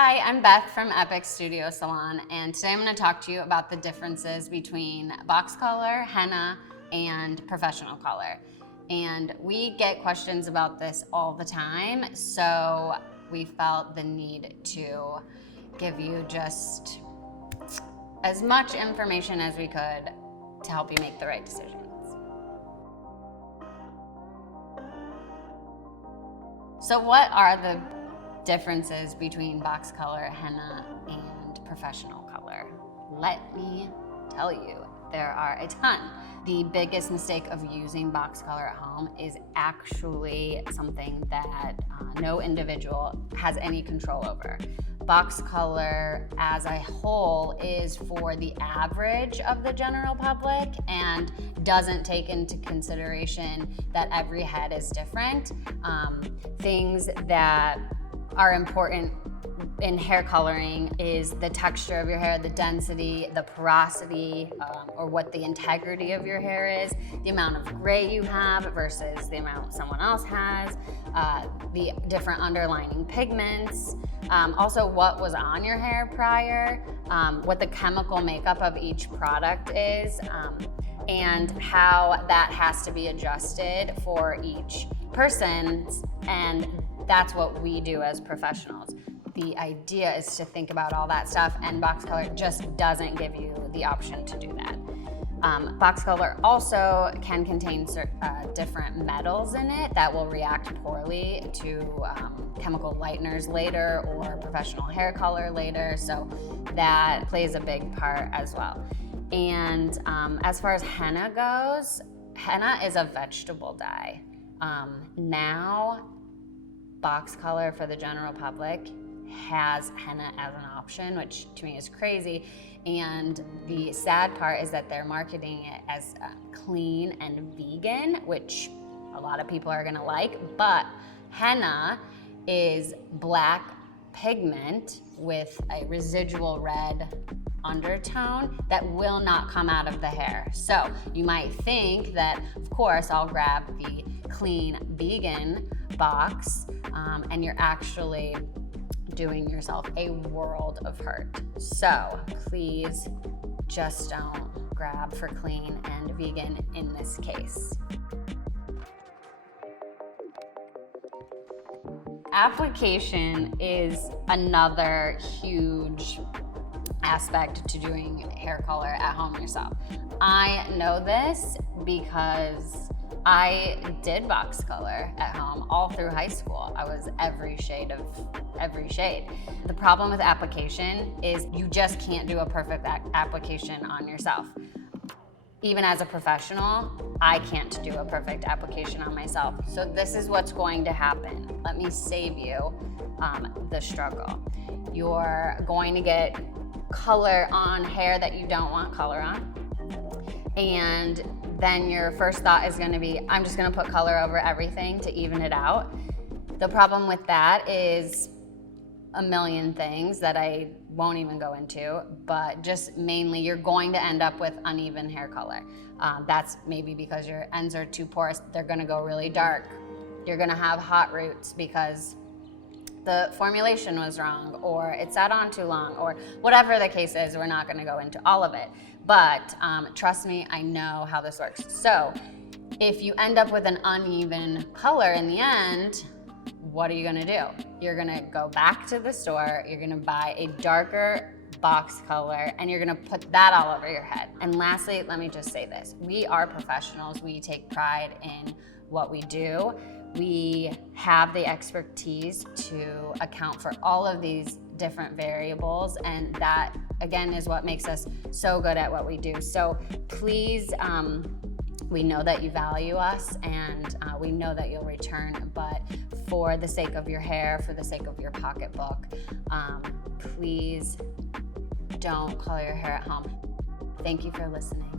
Hi, I'm Beth from Epoch Studio Salon, and today I'm going to talk to you about the differences between box color, henna, and professional color. And we get questions about this all the time, so we felt the need to give you just as much information as we could to help you make the right decisions. So what are the differences between box color, henna, and professional color? Let me tell you, there are a ton. The biggest mistake of using box color at home is actually something that no individual has any control over. Box color as a whole is for the average of the general public and doesn't take into consideration that every head is different. Things that are important in hair coloring is the texture of your hair, the density, the porosity, or what the integrity of your hair is, the amount of gray you have versus the amount someone else has, the different underlining pigments, also what was on your hair prior, what the chemical makeup of each product is, and how that has to be adjusted for each person, and that's what we do as professionals. The idea is to think about all that stuff, and box color just doesn't give you the option to do that. Box color also can contain different metals in it that will react poorly to chemical lighteners later or professional hair color later, so that plays a big part as well. And as far as henna goes, henna is a vegetable dye. Now, box color for the general public has henna as an option, which to me is crazy. And the sad part is that they're marketing it as clean and vegan, which a lot of people are gonna like, but henna is black pigment with a residual red undertone that will not come out of the hair. So you might think that, of course, I'll grab the clean vegan box, and you're actually doing yourself a world of hurt. So please just don't grab for clean and vegan in this case. Application is another huge aspect to doing hair color at home yourself. I know this because I did box color at home all through high school. I was every shade of every shade. The problem with application is you just can't do a perfect application on yourself. Even as a professional, I can't do a perfect application on myself. So this is what's going to happen. Let me save you the struggle. You're going to get color on hair that you don't want color on. And then your first thought is gonna be, I'm just gonna put color over everything to even it out. The problem with that is a million things that I won't even go into, but just mainly you're going to end up with uneven hair color. That's maybe because your ends are too porous, they're gonna go really dark. You're gonna have hot roots because the formulation was wrong, or it sat on too long, or whatever the case is. We're not gonna go into all of it. But trust me, I know how this works. So if you end up with an uneven color in the end, what are you gonna do? You're gonna go back to the store, you're gonna buy a darker box color, and you're gonna put that all over your head. And lastly, let me just say this. We are professionals. We take pride in what we do. We have the expertise to account for all of these different variables, and that again is what makes us so good at what we do. So please, we know that you value us, and we know that you'll return, but for the sake of your hair, for the sake of your pocketbook, please don't color your hair at home. Thank you for listening.